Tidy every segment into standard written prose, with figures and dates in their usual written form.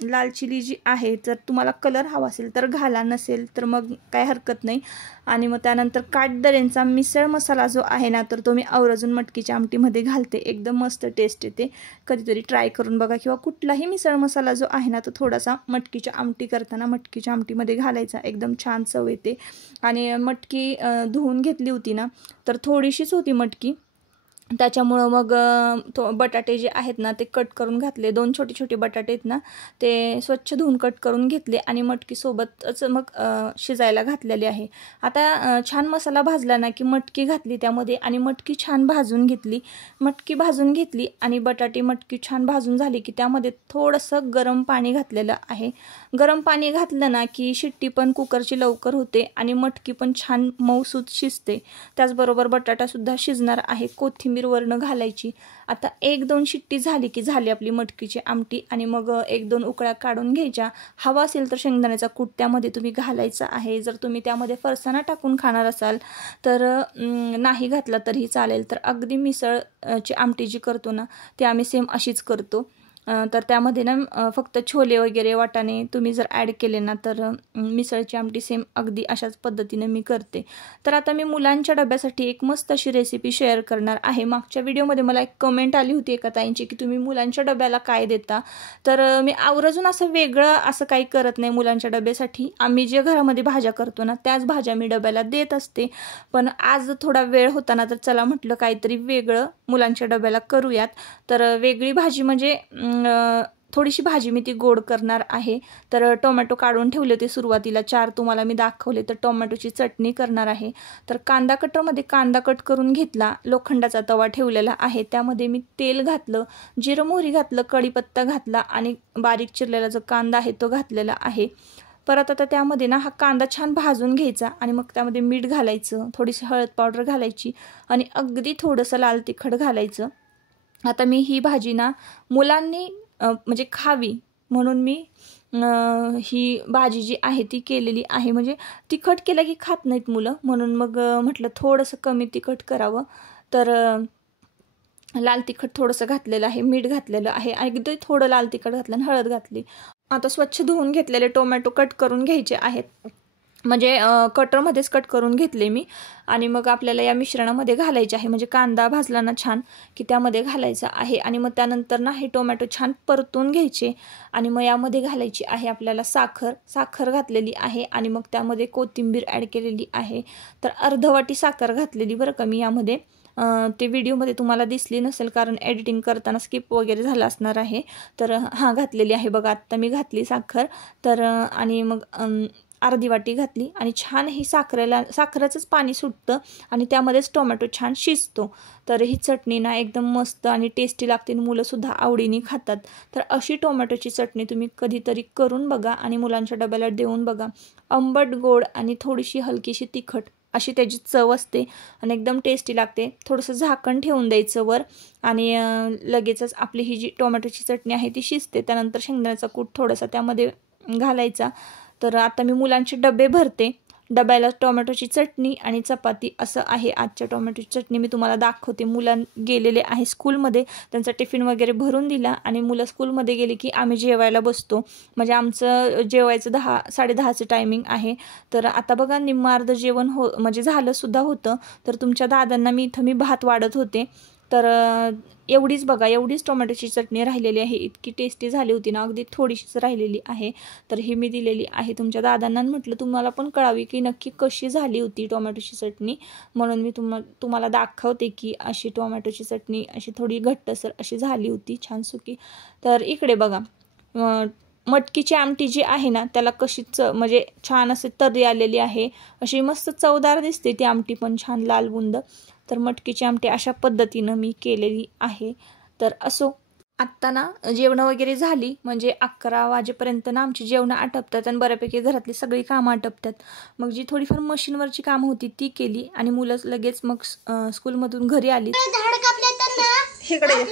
लाल चिली जी आहे, जर तुम्हाला कलर हवा असेल तर घाला, नसेल तर मग काय हरकत नाही. आणि मग त्यानंतर काटदऱ्यांचा मिसळ मसाला जो आहे ना, तर तो मी आवर्जून मटकीच्या आमटीमध्ये घालते. एकदम मस्त टेस्ट येते. कधीतरी ट्राय करून बघा. किंवा कुठलाही मिसळ मसाला जो आहे ना, तो थोडासा मटकीच्या आमटी करताना मटकीच्या आमटीमध्ये घालायचा. एकदम छान चव येते. आणि मटकी धुवून घेतली होती ना, तर थोडीशीच होती मटकी, त्याच्यामुळं मग बटाटे जे आहेत ना ते कट करून घातले. 2 छोटे छोटे बटाटे आहेत ना, ते स्वच्छ धुवून कट करून घेतले आणि मटकीसोबतच मग शिजायला घातलेले आहे. आता छान मसाला भाजला ना की मटकी घातली त्यामध्ये आणि मटकी छान भाजून घेतली. मटकी भाजून घेतली आणि बटाटे मटकी छान भाजून झाली की त्यामध्ये थोडंसं गरम पाणी घातलेलं आहे. गरम पाणी घातलं ना की शिट्टी पण कुकरची लवकर होते आणि मटकी पण छान मऊसूत शिजते. त्याचबरोबर बटाटासुद्धा शिजणार आहे. कोथिंबीर वरनं घालायची. आता 1-2 शिट्टी झाली की झाली आपली मटकीची आमटी. आणि मग 1-2 उकळ्या काढून घ्यायच्या. हवा असेल तर शेंगदाण्याचा कूट त्यामध्ये तुम्ही घालायचा आहे. जर तुम्ही त्यामध्ये फरसाणा टाकून खाणार असाल तर नाही घातला तरीही चालेल. तर अगदी मिसळची आमटी जी करतो ना ती आम्ही सेम अशीच करतो. तर त्यामध्ये ना फक्त छोले वगैरे वाटाणे तुम्ही जर ॲड केले ना तर मिसळची आमटी सेम अगदी अशाच पद्धतीने मी करते. तर आता मी मुलांच्या डब्यासाठी एक मस्त अशी रेसिपी शेअर करणार आहे. मागच्या व्हिडिओमध्ये मला एक कमेंट आली होती एका ताईंची की तुम्ही मुलांच्या डब्याला काय देता. तर मी आवर्जून असं वेगळं असं काही करत नाही मुलांच्या डब्यासाठी. आम्ही जे घरामध्ये भाज्या करतो ना त्याच भाज्या मी डब्याला देत असते. पण आज थोडा वेळ होता ना तर चला म्हटलं काहीतरी वेगळं मुलांच्या डब्याला करूयात. तर वेगळी भाजी म्हणजे थोडीशी भाजी मी ती गोड करणार आहे. तर टोमॅटो काढून ठेवले होते सुरुवातीला 4 तुम्हाला मी दाखवले. तर टोमॅटोची चटणी करणार आहे. तर कांदा कटरमध्ये कांदा कट करून घेतला. लोखंडाचा तवा ठेवलेला आहे. त्यामध्ये मी तेल घातलं, जिरं मोहरी घातलं, कढीपत्ता घातला आणि बारीक चिरलेला जो कांदा आहे तो घातलेला आहे. परत आता त्यामध्ये ना हा कांदा छान भाजून घ्यायचा आणि मग त्यामध्ये मीठ घालायचं, थोडीशी हळद पावडर घालायची आणि अगदी थोडंसं लाल तिखट घालायचं. आता मी ही भाजी ना मुलांनी म्हणजे खावी म्हणून मी ही भाजी जी आहे ती केलेली आहे. म्हणजे तिखट केलं की खात नाहीत मुलं, म्हणून मग म्हटलं थोडंसं कमी तिखट करावं. तर लाल तिखट थोडंसं घातलेलं आहे, मीठ घातलेलं आहे, अगदी थोडं लाल तिखट घातलं आणि हळद घातली. आता स्वच्छ धुवून घेतलेले टोमॅटो कट करून घ्यायचे आहेत. म्हणजे कटरमध्येच कट करून घेतले मी. आणि मग आपल्याला या मिश्रणामध्ये घालायचे आहे. म्हणजे कांदा भाजला ना छान की त्यामध्ये घालायचा आहे. आणि मग त्यानंतर ना हे टोमॅटो छान परतून घ्यायचे आणि मग यामध्ये घालायची आहे आपल्याला साखर घातलेली आहे. आणि मग त्यामध्ये कोथिंबीर ॲड केलेली आहे. तर अर्ध वाटी साखर घातलेली बरं का मी यामध्ये. ते व्हिडिओमध्ये तुम्हाला दिसली नसेल कारण एडिटिंग करताना स्किप वगैरे झालं असणार आहे. तर हां घातलेली आहे बघा, आत्ता मी घातली साखर. तर आणि मग अर्धी वाटी घातली आणि छान ही साखरेचंच पाणी सुटतं आणि त्यामध्येच टोमॅटो छान शिजतो. तर ही चटणी ना एकदम मस्त आणि टेस्टी लागते. मुलंसुद्धा आवडीने खातात. तर अशी टोमॅटोची चटणी तुम्ही कधीतरी करून बघा आणि मुलांच्या डब्याला देऊन बघा. आंबट गोड आणि थोडीशी हलकीशी तिखट अशी त्याची चव असते आणि एकदम टेस्टी लागते. थोडंसं झाकण ठेवून द्यायचं वर आणि लगेचच आपली ही जी टोमॅटोची चटणी आहे ती शिजते. त्यानंतर शेंगदाण्याचा कूट थोडासा त्यामध्ये घालायचा. तर आता मी मुलांचे डबे भरते. डब्याला टोमॅटोची चटणी आणि चपाती असं आहे. आजच्या टोमॅटोची चटणी मी तुम्हाला दाखवते. मुलं गेलेले आहे स्कूलमध्ये, त्यांचा टिफिन वगैरे भरून दिला आणि मुलं स्कूलमध्ये गेली की आम्ही जेवायला बसतो. म्हणजे आमचं जेवायचं 10-10:30चं टायमिंग आहे. तर आता बघा निम्म अर्ध जेवण म्हणजे झालं सुद्धा होतं. तर तुमच्या दादांना मी भात वाढत होते. तर एवढीच बघा, एवढीच टोमॅटोची चटणी राहिलेली आहे. इतकी टेस्टी झाली होती ना, अगदी थोडीशीच राहिलेली आहे. तर ही मी दिलेली आहे तुमच्या दादांना. म्हटलं तुम्हाला पण कळावी की नक्की कशी झाली होती टोमॅटोची चटणी, म्हणून मी तुम्हाला दाखवते की अशी टोमॅटोची चटणी अशी थोडी घट्टसर अशी झाली होती, छान सुकी. तर इकडे बघा मटकीची आमटी जी आहे ना त्याला कशीच म्हणजे छान असे तर्री आलेली आहे. अशी मस्त चवदार दिसते ती आमटी पण, छान लाल बुंद. तर मटकीची आमटी अशा पद्धतीनं मी केलेली आहे. तर असो, आत्ता ना जेवणं वगैरे झाली म्हणजे 11 वाजेपर्यंत ना आमची जेवणं आटपतात आणि बऱ्यापैकी घरातली सगळी कामं आटपतात. मग जी थोडीफार मशीनवरची कामं होती ती केली आणि मुलं लगेच मग स्कूलमधून घरी आली. इकडे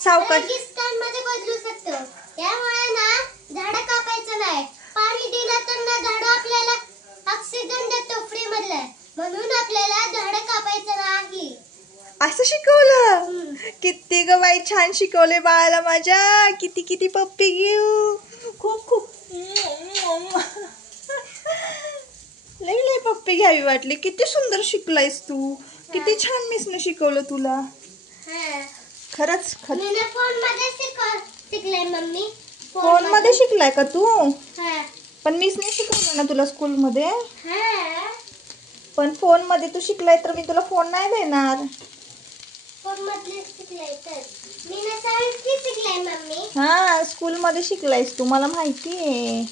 सावकाश बदलू शकतो. त्यामुळे ना झाडं कापायचं नाही. पाणी दिलं तर ना झाडं आपल्याला ऑक्सिजन देतो फ्री मधलं, म्हणून आपल्याला झाडं कापायचं नाही. असं शिकवलं? किती ग बाई छान शिकवले बाळाला माझ्या. किती पप्पी घेऊ. पप्पी घ्यावी वाटली. किती सुंदर शिकलायस तू, किती छान मिसने शिकवलं तुला. खरंच फोन मध्ये शिकलाय मम्मी. फोन मध्ये शिकलाय का तू? पण मिसने शिकवलं ना तुला स्कूल मध्ये. पण फोन मध्ये तू शिकलाय तर मी तुला फोन नाही देणार. फोन मध्ये शिकलाय तर मी ना शाळेत शिकलाय मम्मी. हा स्कूल मध्ये शिकलायस तू, मला माहिती आहे.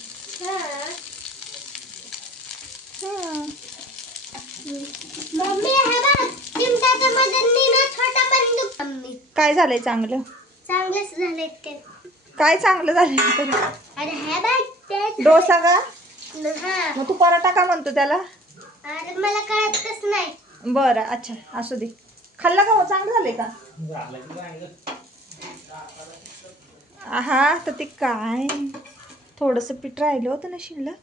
मम्मी हे बघ चिमट्याच्या मध्ये ना छोटा बंदूक. मम्मी काय झालंय चांगलं? चांगलंच झालंय ते. काय चांगलं झालंय तर? अरे हे बघ ते डोसा का? हा. मग तू पराठा का म्हणतो त्याला? अरे मला कळतच नाही. बरं अच्छा असू दे. खाल्ला का? चांगलं झालंय का? हा तर ते काय थोडंसं पीठ राहिलं होतं ना शिल्लक.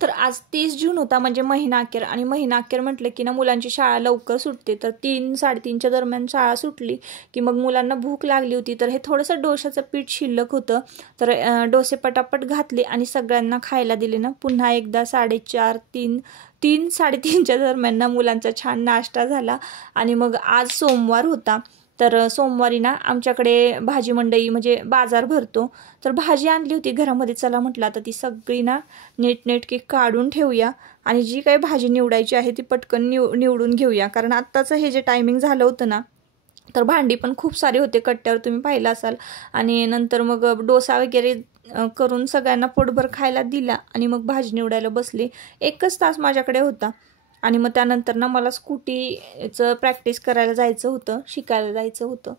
तर आज 30 जून होता, म्हणजे महिना अखेर. आणि महिना अखेर म्हटलं की ना मुलांची शाळा लवकर सुटते. तर 3-3:30च्या दरम्यान शाळा सुटली की मग मुलांना भूक लागली होती. तर हे थोडंसं डोशाचं पीठ शिल्लक होतं. तर डोसे पटापट घातले आणि सगळ्यांना खायला दिले ना. पुन्हा एकदा 3-3:30च्या दरम्यान ना मुलांचा छान नाश्ता झाला. आणि मग आज सोमवार होता. तर सोमवारी ना आमच्याकडे भाजी मंडई म्हणजे बाजार भरतो. तर भाजी आणली होती घरामध्ये. चला म्हटलं आता ती सगळी ना नीटनेटकी काढून ठेवूया आणि जी काही भाजी निवडायची आहे ती पटकन निवडून घेऊया. कारण आत्ताचं हे जे टायमिंग झालं होतं ना तर भांडी पण खूप सारी होते कट्ट्यावर, तुम्ही पाहिलं असाल. आणि नंतर मग डोसा वगैरे करून सगळ्यांना पोटभर खायला दिला आणि मग भाजी निवडायला बसले. 1च तास माझ्याकडे होता. आणि मग त्यानंतर ना मला स्कूटीचं प्रॅक्टिस करायला जायचं होतं, शिकायला जायचं होतं.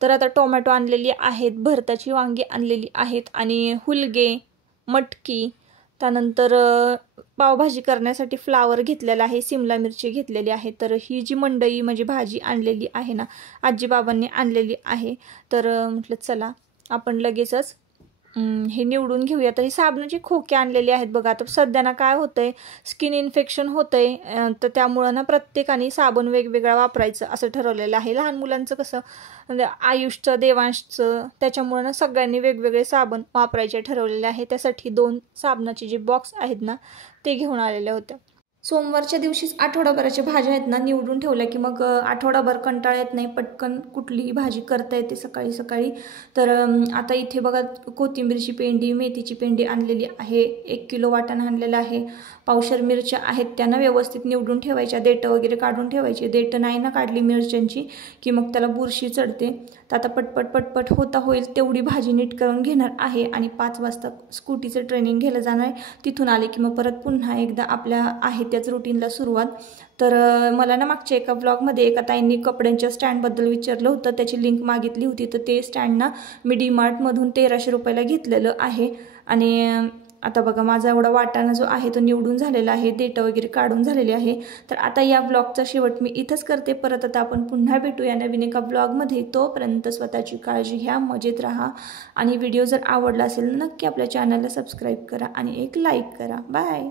तर आता टोमॅटो आणलेली आहेत, भरताची वांगी आणलेली आहेत आणि हुलगे, मटकी, त्यानंतर पावभाजी करण्यासाठी फ्लावर घेतलेला आहे, सिमला मिरची घेतलेली आहे. तर ही जी मंडई म्हणजे भाजी आणलेली आहे ना आजीबाबांनी आणलेली आहे. तर म्हटलं चला आपण लगेचच हे निवडून घेऊया. तर ही साबणाचे खोके आणलेले आहेत बघा. आता सध्याना काय होतंय, स्किन इन्फेक्शन होतंय. तर त्यामुळं ना प्रत्येकाने साबण वेगवेगळा वापरायचं असं ठरवलेलं आहे. लहान मुलांचं कसं आयुषचं, देवांशचं, त्याच्यामुळं ना सगळ्यांनी वेगवेगळे साबण वापरायचे ठरवलेले आहे. त्यासाठी 2 साबणाचे जे बॉक्स आहेत ना ते घेऊन आलेले होते. सोमवारच्या दिवशीच आठवडाभराच्या भाज्या आहेत ना निवडून ठेवल्या की मग आठवडाभर कंटाळा येत नाही, पटकन कुठलीही भाजी करता येते सकाळी सकाळी. तर आता इथे बघा कोथिंबीरची पेंडी, मेथीची पेंडी आणलेली आहे, 1 किलो वाटाणा आणलेला आहे, पावशर मिरच्या आहेत त्यांना व्यवस्थित निवडून ठेवायच्या, देठं वगैरे काढून ठेवायचे. देठं नाही ना काढली मिरच्यांची की मग त्याला बुरशी चढते. तर आता पटपट होता होईल तेवढी भाजी नीट करून घेणार आहे आणि 5 वाजता स्कूटीचं ट्रेनिंग घ्यायला जाणार आहे. तिथून आले की मग परत पुन्हा एकदा आपल्या आहे त्याच रुटीनला सुरुवात. तर मला ना मागच्या एका ब्लॉगमध्ये एका ताईंनी कपड्यांच्या स्टँडबद्दल विचारलं होतं, त्याची लिंक मागितली होती. तर ते स्टँड ना मी डीमार्टमधून 1300 रुपयाला घेतलेलं आहे. आणि आता बघा माझा एवढा वाटाणा जो आहे तो निवडून झालेला आहे, देठं वगैरे काढून झालेले आहे. तर आता या ब्लॉगचा शेवट मी इथंच करते. परत आता आपण पुन्हा भेटूया नवीन एका ब्लॉगमध्ये. तोपर्यंत स्वतःची काळजी घ्या, मजेत राहा आणि व्हिडिओ जर आवडला असेल नक्की आपल्या चॅनलला सबस्क्राईब करा आणि एक लाईक करा. बाय.